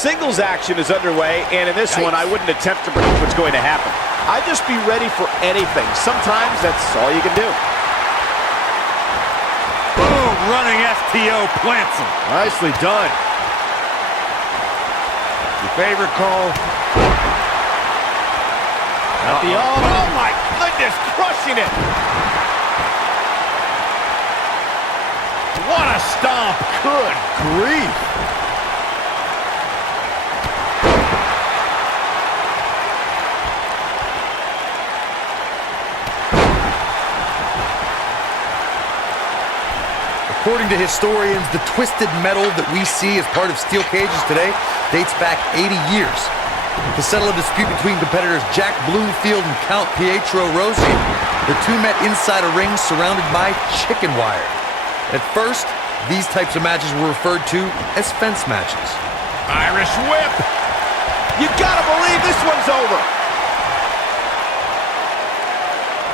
Singles action is underway, and in this one, I wouldn't attempt to predict what's going to happen. I'd just be ready for anything. Sometimes that's all you can do. Boom, running FTO plants him. Nicely done. Your favorite call. Oh my goodness, crushing it. What a stomp. Good grief. According to historians, the twisted metal that we see as part of steel cages today dates back 80 years. To settle a dispute between competitors Jack Bloomfield and Count Pietro Rossi, the two met inside a ring surrounded by chicken wire. At first, these types of matches were referred to as fence matches. Irish whip. You gotta believe this one's over.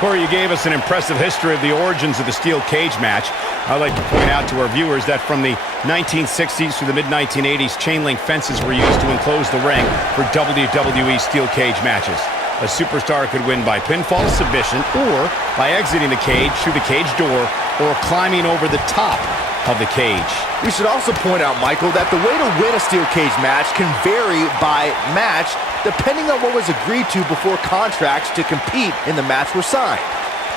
Corey, you gave us an impressive history of the origins of the steel cage match. I'd like to point out to our viewers that from the 1960s through the mid-1980s, chain link fences were used to enclose the ring for WWE steel cage matches. A superstar could win by pinfall submission or by exiting the cage through the cage door or climbing over the top of the cage. We should also point out, Michael, that the way to win a steel cage match can vary by match depending on what was agreed to before contracts to compete in the match were signed.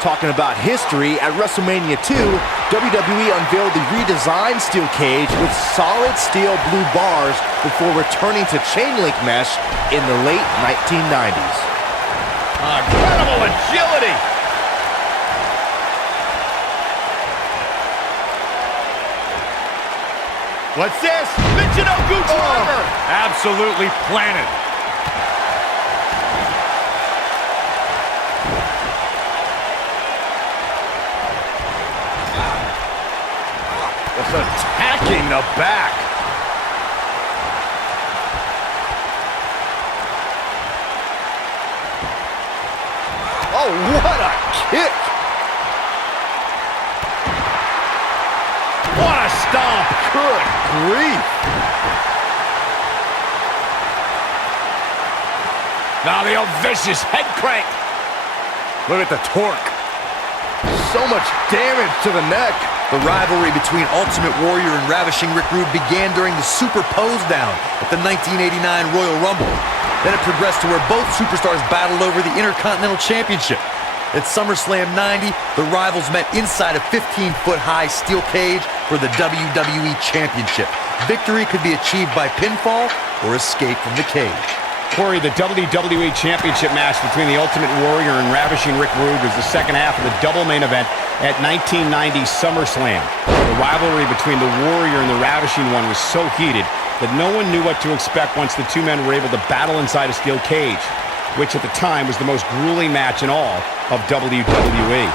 Talking about history, at WrestleMania 2, WWE unveiled the redesigned steel cage with solid steel blue bars before returning to chain link mesh in the late 1990s. Incredible agility! What's this? Michinoku driver! Absolutely planted. Just attacking the back. Oh, what a kick! What a stomp! Good grief! Now the old vicious head crank. Look at the torque. So much damage to the neck. The rivalry between Ultimate Warrior and Ravishing Rick Rude began during the Super Pose Down at the 1989 Royal Rumble. Then it progressed to where both superstars battled over the Intercontinental Championship. At SummerSlam 90, the rivals met inside a 15-foot-high steel cage for the WWE Championship. Victory could be achieved by pinfall or escape from the cage. Corey, the WWE Championship match between the Ultimate Warrior and Ravishing Rick Rude was the second half of the double main event at 1990 SummerSlam. The rivalry between the Warrior and the Ravishing One was so heated that no one knew what to expect once the two men were able to battle inside a steel cage, which at the time was the most grueling match in all of WWE.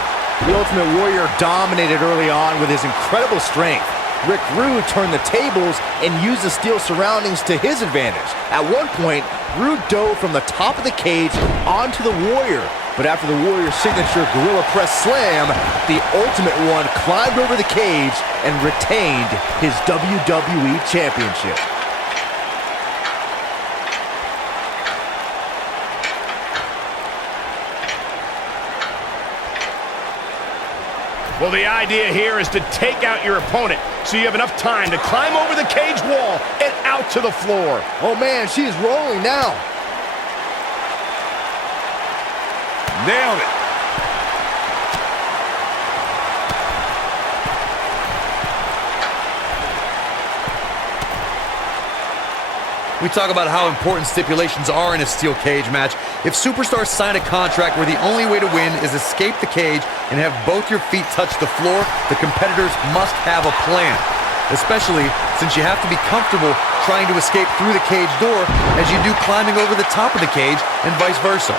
The Ultimate Warrior dominated early on with his incredible strength. Rick Rude turned the tables and used the steel surroundings to his advantage. At one point, Rude dove from the top of the cage onto the Warrior. But after the Warrior's signature Gorilla Press Slam, the Ultimate One climbed over the cage and retained his WWE Championship. Well, the idea here is to take out your opponent so you have enough time to climb over the cage wall and out to the floor. Oh man, she's rolling now. Nailed it. We talk about how important stipulations are in a steel cage match. If superstars sign a contract where the only way to win is escape the cage and have both your feet touch the floor, the competitors must have a plan. Especially since you have to be comfortable trying to escape through the cage door as you do climbing over the top of the cage and vice versa.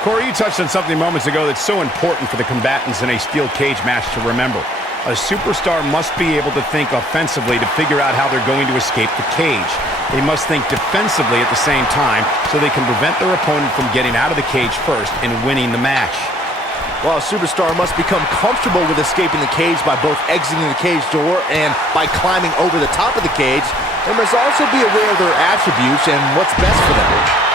Corey, you touched on something moments ago that's so important for the combatants in a steel cage match to remember. A superstar must be able to think offensively to figure out how they're going to escape the cage. They must think defensively at the same time so they can prevent their opponent from getting out of the cage first and winning the match. Well, a superstar must become comfortable with escaping the cage by both exiting the cage door and by climbing over the top of the cage. They must also be aware of their attributes and what's best for them.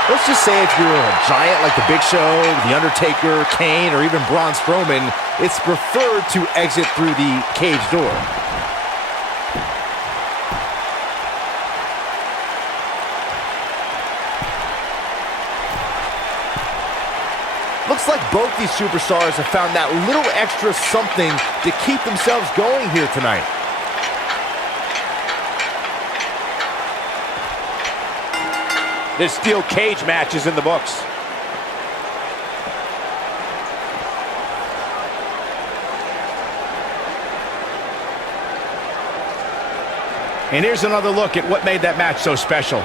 Let's just say if you're a giant like The Big Show, The Undertaker, Kane, or even Braun Strowman, it's preferred to exit through the cage door. Looks like both these superstars have found that little extra something to keep themselves going here tonight. This steel cage match is in the books. And here's another look at what made that match so special.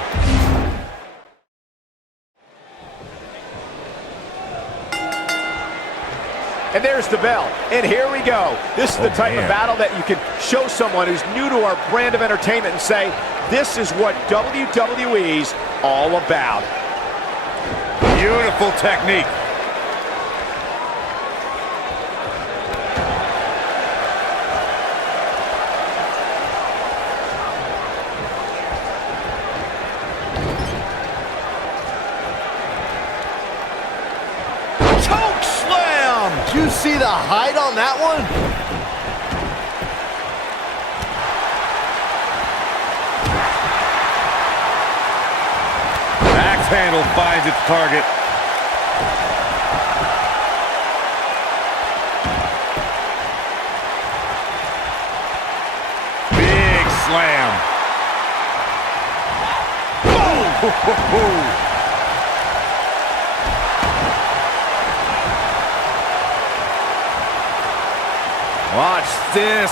And there's the bell. And here we go. This is the type of battle that you can show someone who's new to our brand of entertainment and say, this is what WWE's all about. Beautiful technique. Choke slam! Did you see the height on that one? Axe handle finds its target. Big slam. Oh! Watch this.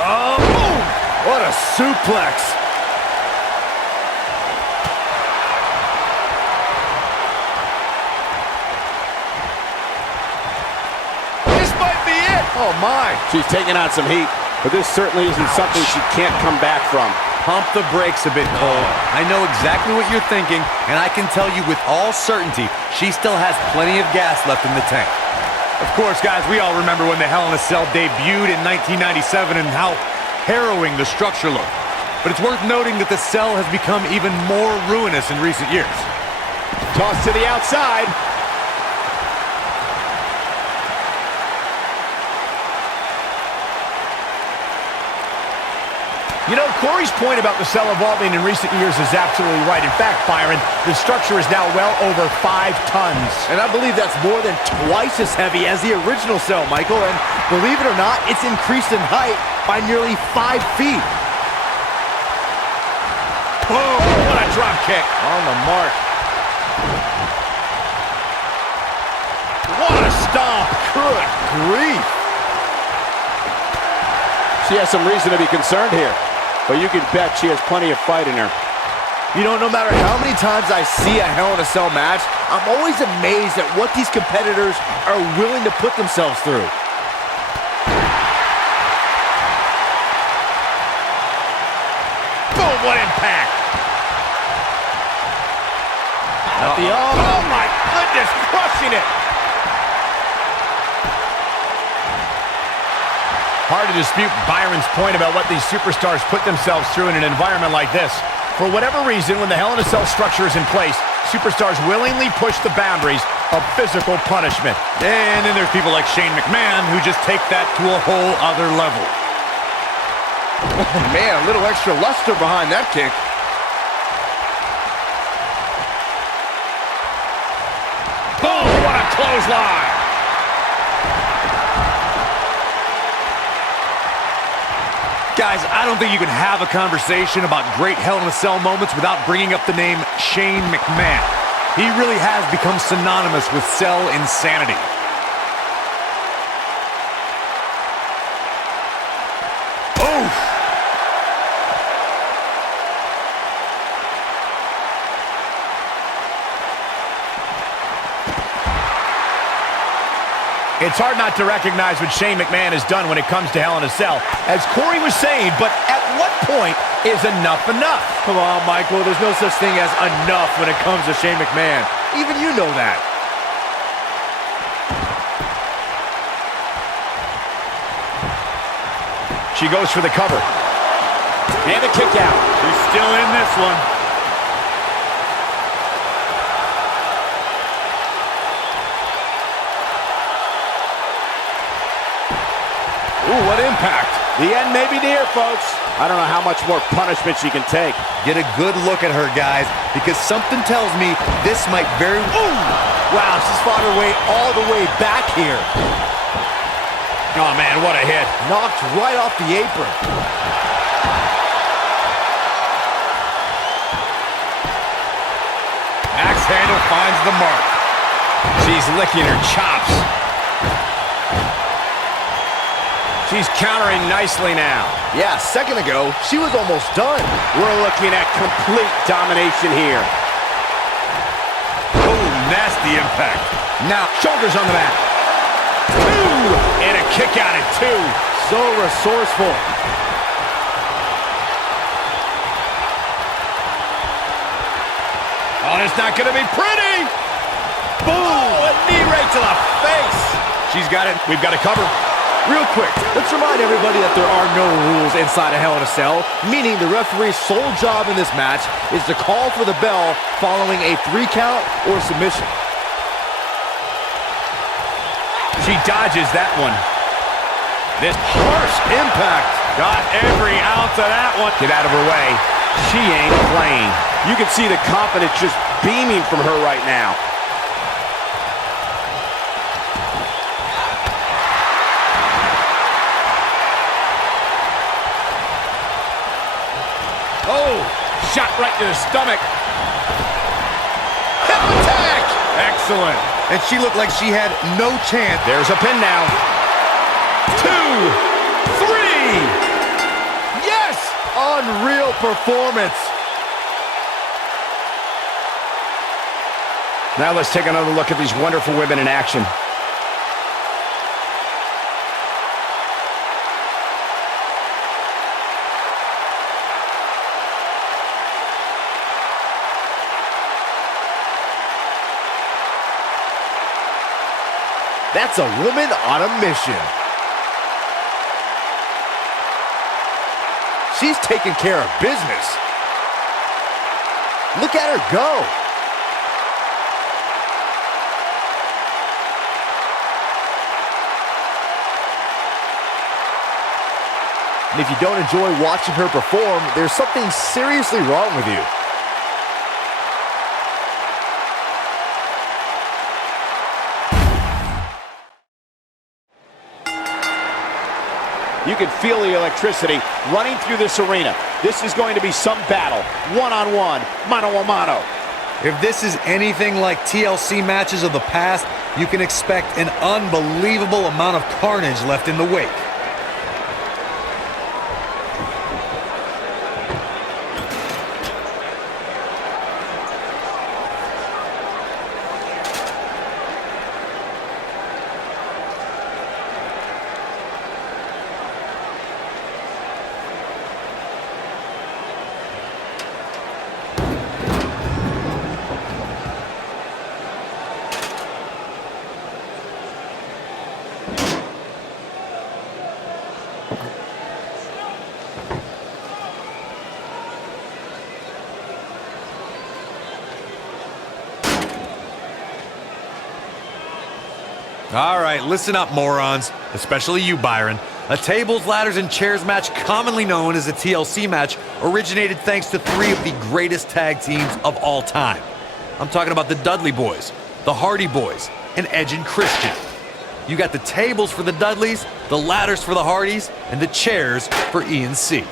Oh, what a suplex. This might be it. Oh, my. She's taking on some heat, but this certainly isn't something she can't come back from. Pump the brakes a bit, Cole. I know exactly what you're thinking, and I can tell you with all certainty, she still has plenty of gas left in the tank. Of course, guys, we all remember when the Hell in a Cell debuted in 1997 and how harrowing the structure looked. But it's worth noting that the cell has become even more ruinous in recent years. Toss to the outside. You know, Corey's point about the cell evolving in recent years is absolutely right. In fact, Byron, the structure is now well over 5 tons. And I believe that's more than twice as heavy as the original cell, Michael. And believe it or not, it's increased in height by nearly 5 feet. Oh, what a drop kick. On the mark. What a stomp. Good grief. She has some reason to be concerned here, but you can bet she has plenty of fight in her. You know, no matter how many times I see a Hell in a Cell match, I'm always amazed at what these competitors are willing to put themselves through. Boom, what impact. Oh, my goodness, crushing it. Hard to dispute Byron's point about what these superstars put themselves through in an environment like this. For whatever reason, when the Hell in a Cell structure is in place, superstars willingly push the boundaries of physical punishment. And then there's people like Shane McMahon who just take that to a whole other level. Oh, man, a little extra luster behind that kick. Boom, what a clothesline. Guys, I don't think you can have a conversation about great Hell in a Cell moments without bringing up the name Shane McMahon. He really has become synonymous with cell insanity. Oof! It's hard not to recognize what Shane McMahon has done when it comes to Hell in a Cell. As Corey was saying, but at what point is enough enough? Come on, Michael, there's no such thing as enough when it comes to Shane McMahon. Even you know that. She goes for the cover. And the kick out. She's still in this one. Ooh, what impact. The end may be near, folks. I don't know how much more punishment she can take. Get a good look at her, guys, because something tells me this might very... Ooh! Wow, she's fought her way all the way back here. Oh, man, what a hit. Knocked right off the apron. Axe handle finds the mark. She's licking her chops. She's countering nicely now. Yeah, a second ago, she was almost done. We're looking at complete domination here. Oh, nasty impact. Now, shoulders on the mat. Two! And a kick out at two. So resourceful. Oh, it's not going to be pretty. Boom! Oh, a knee right to the face. She's got it. We've got to cover. Real quick, let's remind everybody that there are no rules inside a Hell in a Cell, meaning the referee's sole job in this match is to call for the bell following a 3 count or submission. She dodges that one. This harsh impact. Got every ounce of that one. Get out of her way. She ain't playing. You can see the confidence just beaming from her right now. Oh, shot right to the stomach. Hip attack. Excellent. And she looked like she had no chance. There's a pin now. 2, 3. Yes! Unreal performance. Now let's take another look at these wonderful women in action. That's a woman on a mission. She's taking care of business. Look at her go. And if you don't enjoy watching her perform, there's something seriously wrong with you. You can feel the electricity running through this arena. This is going to be some battle. One-on-one, mano-a-mano. If this is anything like TLC matches of the past, you can expect an unbelievable amount of carnage left in the wake. All right, listen up, morons, especially you, Byron. A tables, ladders, and chairs match, commonly known as a TLC match, originated thanks to 3 of the greatest tag teams of all time. I'm talking about the Dudley Boys, the Hardy Boys, and Edge and Christian. You got the tables for the Dudleys, the ladders for the Hardys, and the chairs for E&C.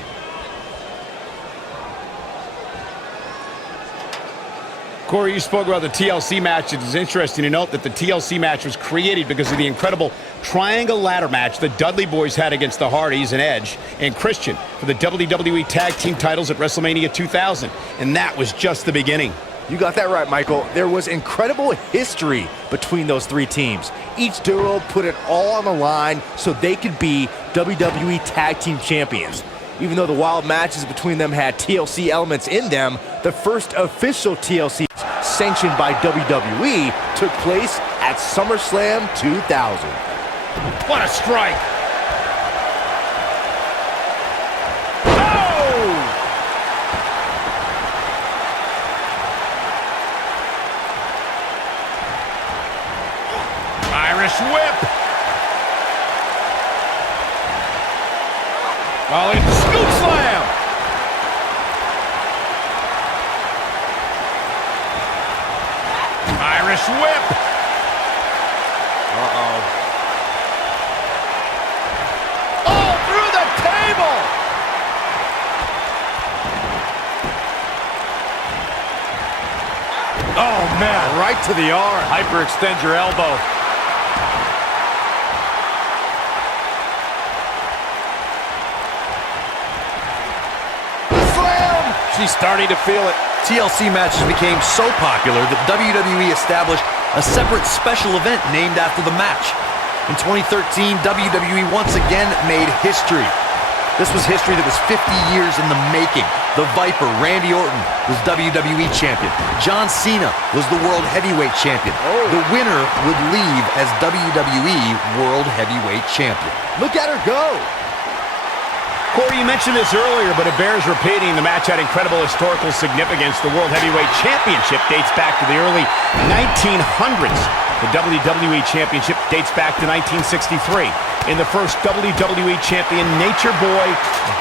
Corey, you spoke about the TLC match. It is interesting to note that the TLC match was created because of the incredible triangle ladder match the Dudley Boys had against the Hardys and Edge and Christian for the WWE Tag Team titles at WrestleMania 2000. And that was just the beginning. You got that right, Michael. There was incredible history between those 3 teams. Each duo put it all on the line so they could be WWE Tag Team Champions. Even though the wild matches between them had TLC elements in them, the first official TLC sanctioned by WWE took place at SummerSlam 2000. What a strike! whip. Oh, scoop slam. Irish whip. Uh-oh. Oh, through the table. Oh, man. Right to the arm. Hyperextend your elbow. Slam. She's starting to feel it. TLC matches became so popular that WWE established a separate special event named after the match. In 2013, WWE once again made history. This was history that was 50 years in the making. The Viper, Randy Orton, was WWE Champion. John Cena was the World Heavyweight Champion. The winner would leave as WWE World Heavyweight Champion. Look at her go. Corey, you mentioned this earlier, but it bears repeating. The match had incredible historical significance. The World Heavyweight Championship dates back to the early 1900s. The WWE Championship dates back to 1963. In the first WWE Champion, Nature Boy,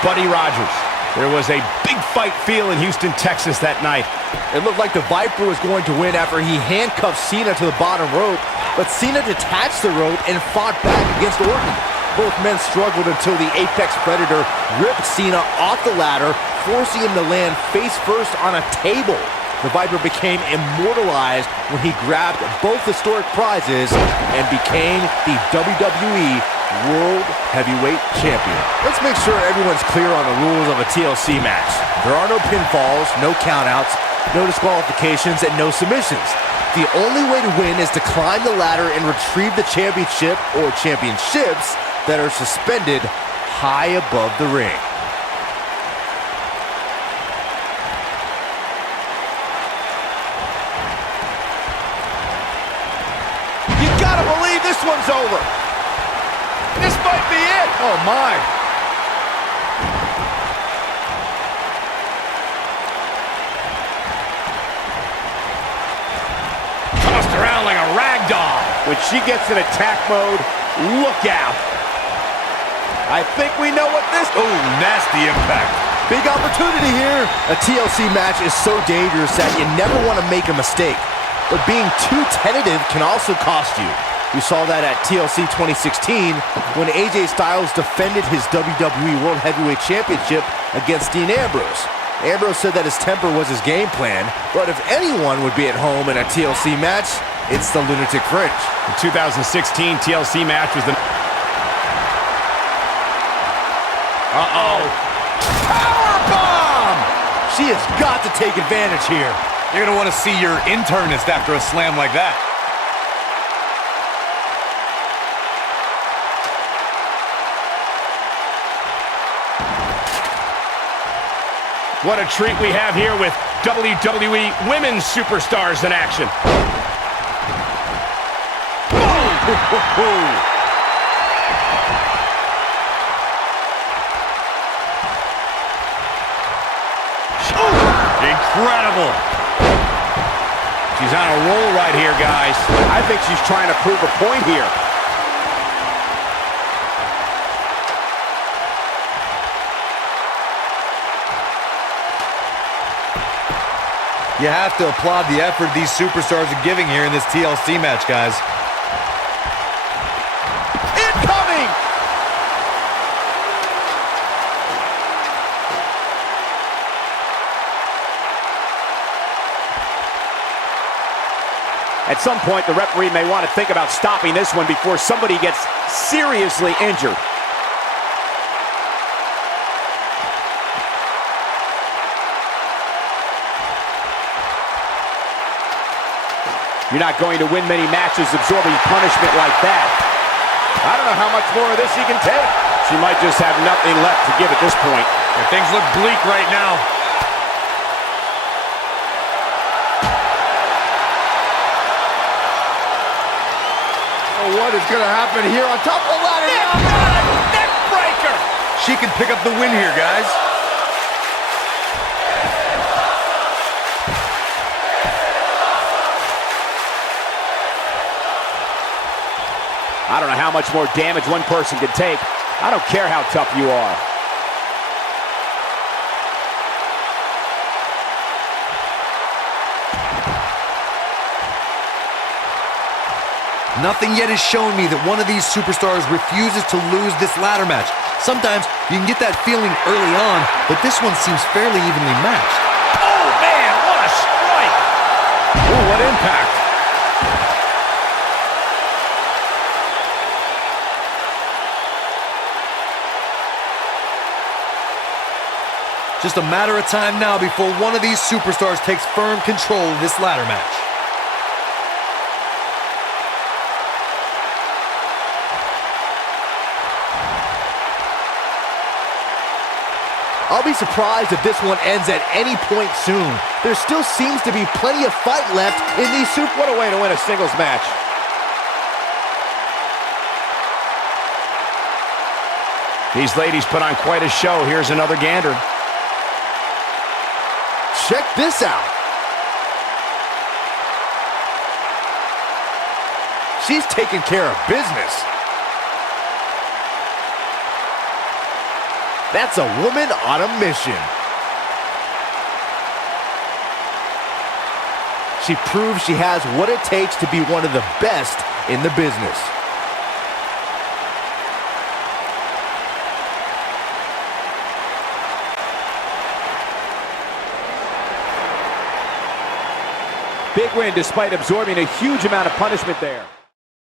Buddy Rogers. There was a big fight feel in Houston, Texas that night. It looked like the Viper was going to win after he handcuffed Cena to the bottom rope, but Cena detached the rope and fought back against Orton. Both men struggled until the Apex Predator ripped Cena off the ladder, forcing him to land face first on a table. The Viper became immortalized when he grabbed both historic prizes and became the WWE World Heavyweight Champion. Let's make sure everyone's clear on the rules of a TLC match. There are no pinfalls, no countouts, no disqualifications, and no submissions. The only way to win is to climb the ladder and retrieve the championship or championships that are suspended high above the ring. You gotta believe this one's over. This might be it. Oh my. Tossed around like a rag doll. When she gets in attack mode, look out. I think we know what this... Oh, nasty impact. Big opportunity here. A TLC match is so dangerous that you never want to make a mistake. But being too tentative can also cost you. We saw that at TLC 2016 when AJ Styles defended his WWE World Heavyweight Championship against Dean Ambrose. Ambrose said that his temper was his game plan, but if anyone would be at home in a TLC match, it's the Lunatic Fringe. The 2016 TLC match was the... Uh-oh. Powerbomb! She has got to take advantage here. You're going to want to see your internist after a slam like that. What a treat we have here with WWE Women's Superstars in action. Incredible. She's on a roll right here, guys. I think she's trying to prove a point here. You have to applaud the effort these superstars are giving here in this TLC match, guys. Incoming! At some point, the referee may want to think about stopping this one before somebody gets seriously injured. You're not going to win many matches absorbing punishment like that. I don't know how much more of this he can take. She might just have nothing left to give at this point. And things look bleak right now. Oh, what is going to happen here on top of the ladder? Neck breaker! She can pick up the win here, guys. how much more damage one person can take. I don't care how tough you are. Nothing yet has shown me that one of these superstars refuses to lose this ladder match. Sometimes you can get that feeling early on, but this one seems fairly evenly matched. Oh, man, what a strike! Oh, what impact! Just a matter of time now before one of these superstars takes firm control of this ladder match. I'll be surprised if this one ends at any point soon. There still seems to be plenty of fight left in these super... What a way to win a singles match. These ladies put on quite a show. Here's another gander. Check this out. She's taking care of business. That's a woman on a mission. She proves she has what it takes to be one of the best in the business. Big win despite absorbing a huge amount of punishment there.